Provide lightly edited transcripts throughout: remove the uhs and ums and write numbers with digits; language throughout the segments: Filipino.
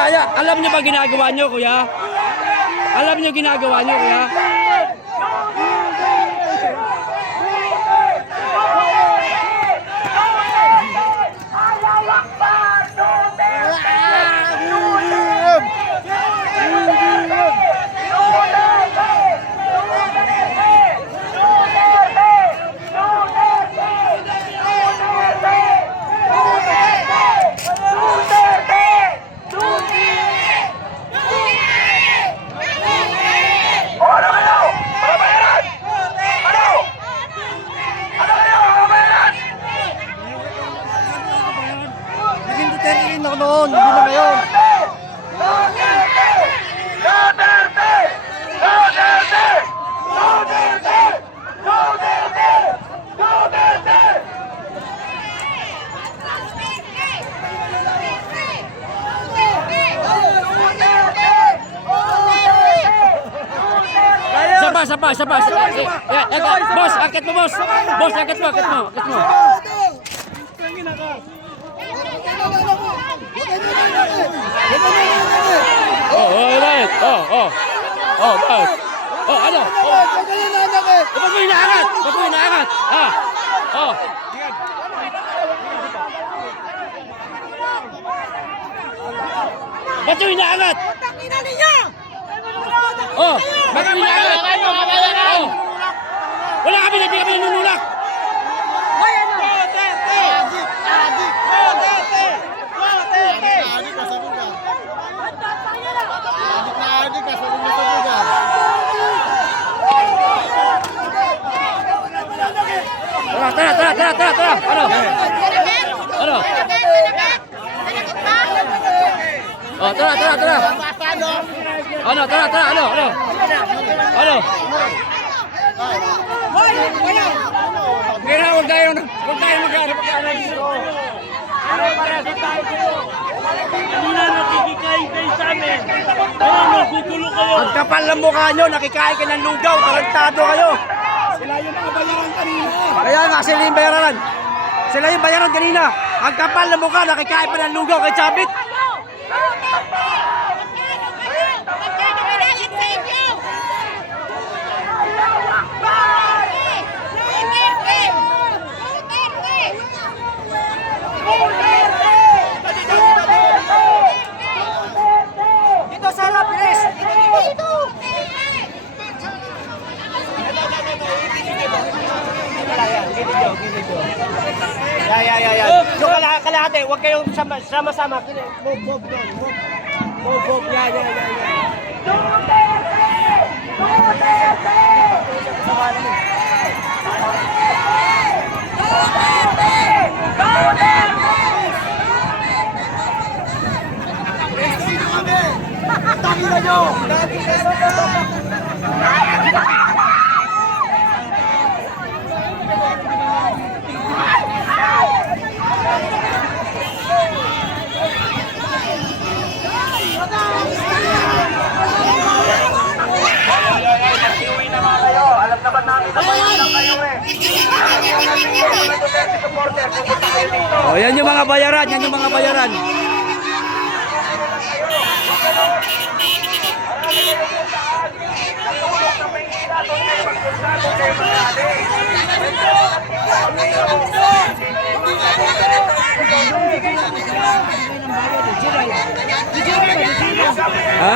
Kuya, alam niyo ba ginagawa niyo, kuya? Alam niyo ginagawa niyo, kuya? Noon, hindi na ngayon. Sapa. Boss, akit mo, boss. Boss, akit mo. Right. Ano? Ba't mo inaangat? Ba't mo inaangat? Ba't mo inaangat? Wala kami, hindi kami nanunulak. Tara. Ano? Oh, tara. Ano? Kaya huwag tayo mag-aaral dito. Para-para tayo dito. Kanina nakikikain kayo sa amin. Nagugulo kayo. Ang kapal ng mukha nyo, nakikain kayo ng lugaw, tarantado kayo. Sila yung mga bayaran kanina. Kaya nga, sila yung bayaran kanina. Ang kapal ng mukha, nakikain pa ng lugaw kay Chabit. Dito sana, Pires! Dito! Yan. Yung kalahati, huwag kayong sama-sama. Move doon. Move. Yan. Tangina nyo! Alam naman namin na bayan lang kayo eh. Oh, yan yung mga bayaran. Ha?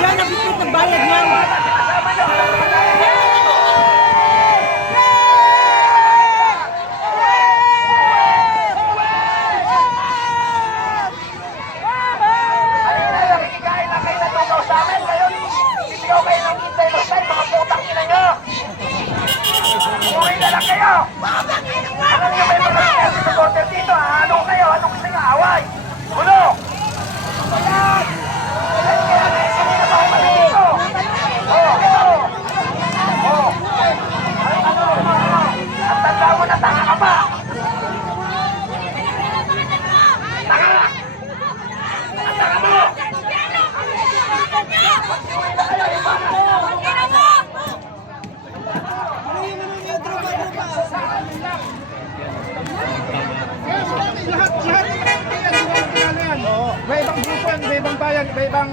Yan, nabitbit ng bayad niya. Umuwi na lang kayo! Alam nyo, may mga supporter dito, anong kayo? Anong gusto nyo? Away! Ulo! Ayan! Ayan kaya na yung sinina pa dito! Oh, ito! walang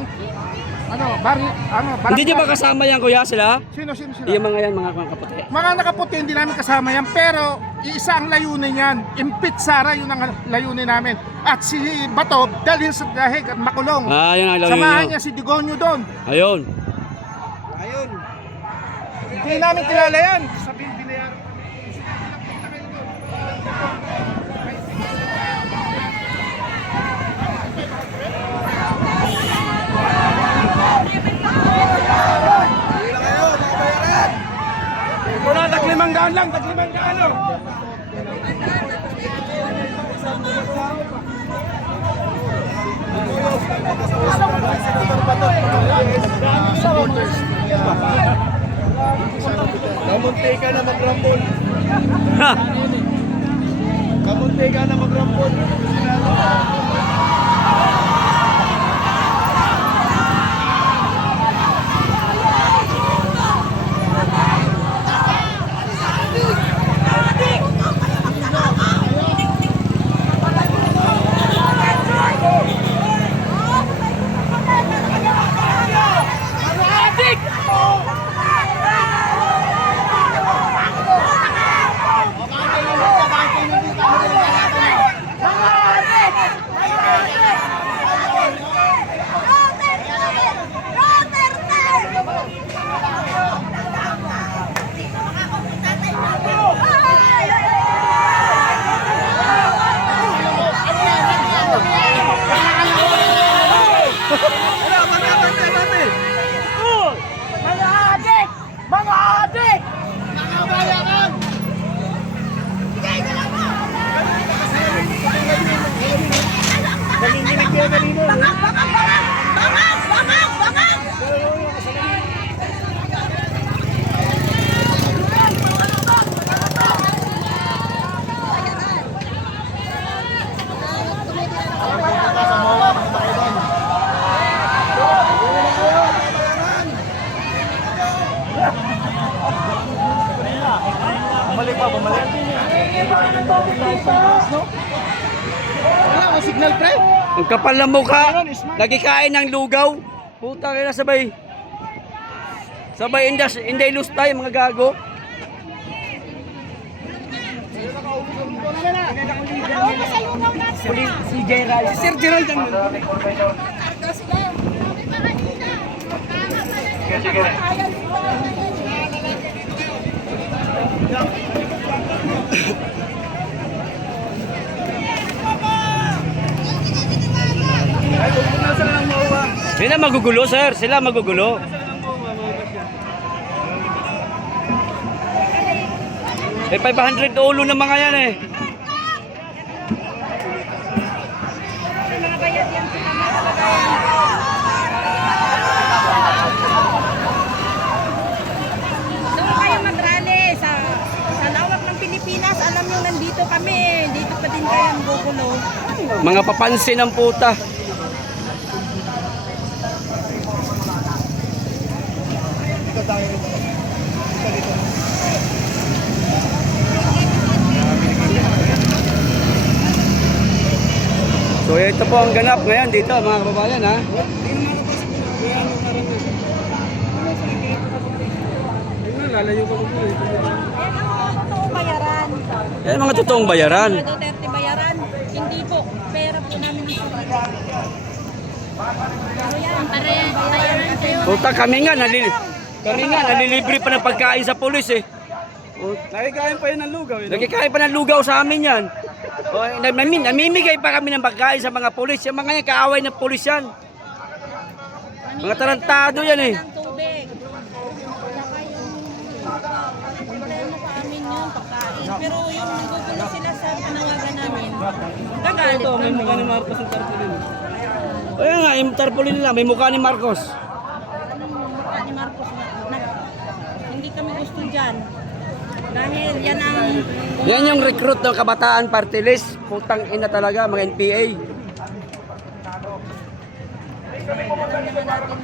Hindi niyo ba kasama yan kuya sila? Sino sila? Yung mga yan, mga kaputi. Mga nakaputi, hindi namin kasama yan, pero isa ang layunin yan. Impit Sara, yun ang layunin namin. At si Bato, dalhin sa dahig at makulong. Ah, yan ang layunin Samahan niyo. niya si Digonyo doon. Ayun. Hindi namin kilala yan. Sabihin binayaran. Wala, tag-500 lang, tag-500 lang. Kamunti ka na magrambol. Kamunti ka na magrambol. Signal pre. Ang kapal ng mukha. Nagkikain ng lugaw. Puta kaya sabay. Sabay inday lose tayo mga gago. Si Gerald. Si Sir Gerald ang Sila magugulo sir, sila magugulo. Eh 500 ulo ng mga yan eh. Doon kayo mag-rally sa lawak ng Pilipinas. Alam nyo nandito kami. Dito pa din kayo ang gugulo. Mga papansin ng puta. So ito po ang ganap ngayon dito mga kababayan ha. Totoo bayaran. Yan mga totoong bayaran. Duterte bayaran. Hindi po. Pera po namin ang sarili. Pero yan, bayaran kayo. Puta kami nga nalilibre pa ng pagkain sa pulis eh. Nakikain pa yun ng lugaw. Nagkikain pa ng lugaw sa amin yan. O, namimigay pa kami ng pagkain sa mga pulis. Yung mga yan, kaaway ng pulis yan. Mga tarantado yan eh. Ng tubig. Saka yung problema sa amin yun, pagkain. Pero yung gugulo sila sa panawagan namin, gagalit Ito, may kami. mukha ni Marcos ang tarpulin. Ayun nga, yung tarpaulin nila, may mukha ni Marcos. Anong mukha ni Marcos na hindi kami gusto dyan. Dahil yan ang Yan yung recruit ng Kabataan Party List. Putang ina talaga, mga NPA.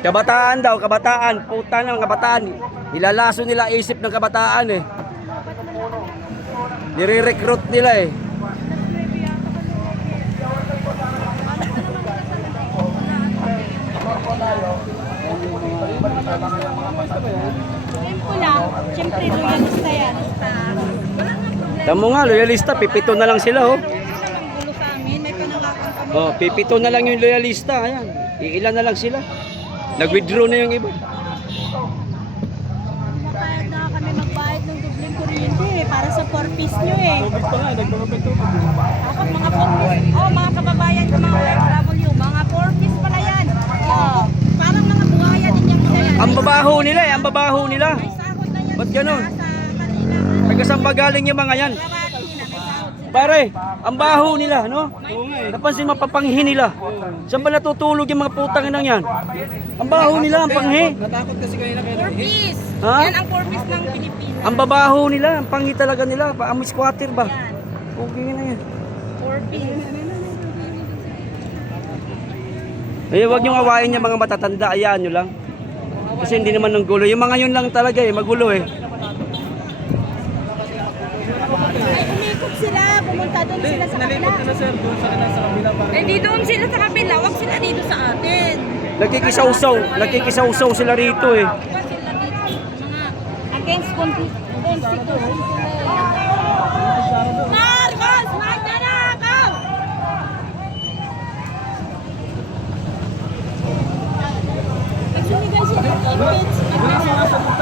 Kabataan daw, kabataan. Puta ng kabataan. Ilalaso nila isip ng kabataan eh. Nire-recruit nila eh. Pula, siyempre loyalista yan. Tamo nga, loyalista, pipito na lang sila, oh. Wala nang gulo sa amin, may panawagan kami. Oh, pipito na lang yung loyalista, ayan. Iilan na lang sila. Nag-withdraw na yung iba. Bakit na kami magbayad ng dobleng kuryente para sa 4-piece nyo eh. Ako mga 4-piece, mga kababayan ko mga OFW, mga 4-piece pala yan. Parang mga buhaya din yung isa yan. Ang babaho nila eh, ang babaho nila. May sahod na yan Ba't sila ganun? sa kanila. Taga saan ba galing yung mga yan? Kalahati na may sahod sila. Pare, ang baho nila, no? Napansin mapapanghi nila. Saan ba natutulog yung mga putang inang yan? Ang baho nila, ang panghi. 4-piece. Ha? Yan ang 4-piece ng Pilipinas. Ang babaho nila, ang panghi talaga nila. Amoy squatter ba? Yan. Okay na yan. 4-piece. Eh, huwag niyong awayin yung mga matatanda, ayaan nyo lang. Kasi hindi naman ng gulo. Yung mga yun lang talaga eh, magulo eh. Ay, umikot sila. Pumunta doon sila sa kabila. Eh, di doon sila sa kabila. Huwag sila dito sa atin. Nagkikisaw-saw sila rito eh. Huwag sila dito. Mga against constitution. Marcos! Magnanakaw! Nagsumigay sila ng impeach.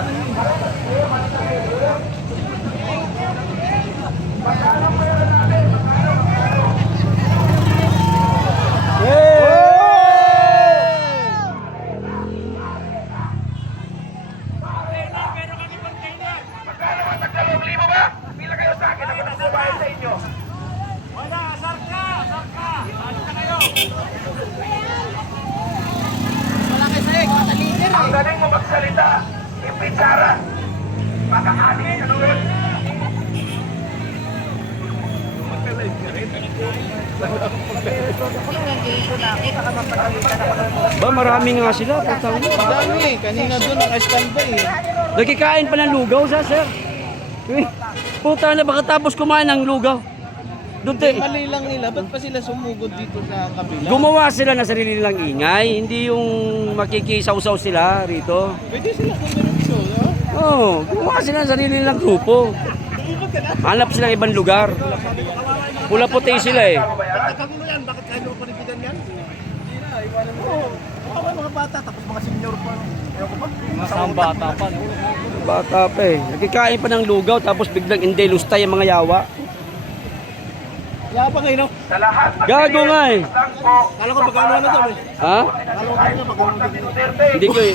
Magkano ang tagdalawang libo ba? Pila kayo sa akin ako nagbabayad sa inyo. Ang galing mo magsalita, impitsara. Makakanin, ano yun? Ba, marami nga sila. Putang ina. Dami, kanina doon naka-standby eh. Nagkikain pa ng lugaw sa sir. Puta na, baka tapos kumain ng lugaw. Doon Mali lang nila, ba't pa sila sumugod dito sa kabila? gumawa sila ng sarili nilang ingay, hindi yung makikisaw-saw sila rito. Pwede sila kumiruso, no? Oo, gumawa sila ng sarili nilang grupo. Hanap sila ng ibang lugar. Pula puti sila eh. Nagkagulo yan, bakit kayo panipigan yan? Baka mga bata, tapos mga senior pa. Masang bata pa, no? Bata pa eh. Nagkikain pa ng lugaw tapos biglang hindi lustay ang mga yawa. Yapa ngayon, no? Sa lahat ng Gago nga eh. lang po, Kala ko magkano na daw eh. Ha? Kala ko kanina magkano na Duterte.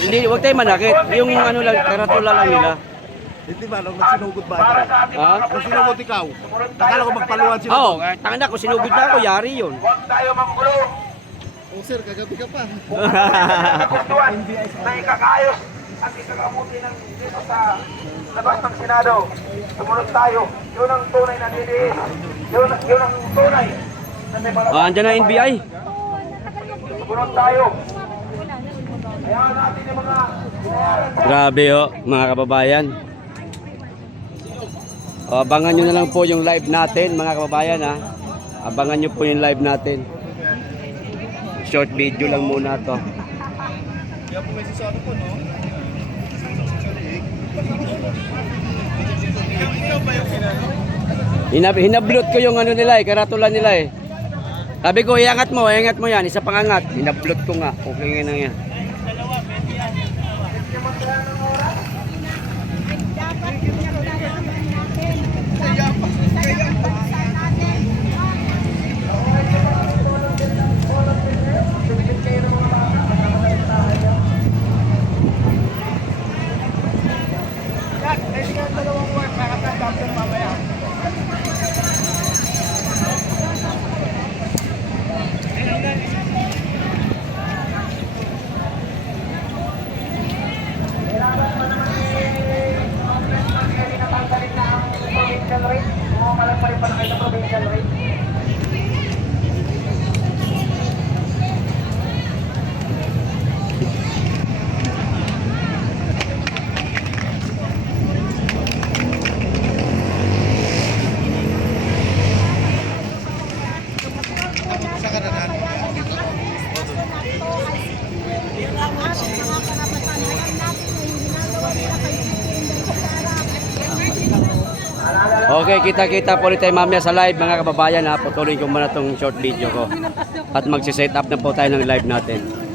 Hindi, wag tayo manakit. Yung ano lang, karatula lang nila. Hindi ba, nung nagsinugod ba ito? Ha? Nung sinugod ikaw, nakala ko magpaluan sila. Oo, tanga na, kung sinugod na ako, yari yun. Huwag tayo manggulo. Oh sir, kagabi ka pa. Kapuntuan na ikakaayos at ikakabuti ng dito sa labas ng Senado. Sumunod tayo. Yun ang tunay na niliis. Yun ang tunay na may mga Andyan na NBI. sumunod tayo. Kaya natin yung mga Grabe oh, mga kababayan. O, abangan nyo na lang po yung live natin, mga kababayan ha. Abangan nyo po yung live natin. Short video lang muna to. Hinablot ko yung ano nila eh, karatula nila eh. Sabi ko, iangat mo yan, isa pangangat. Hinablot ko nga, okay nga na yan. Okay, kita-kita po ulit tayo mamaya sa live mga kababayan ha. Patuloy ko muna itong short video ko. At magsiset up na po tayo ng live natin.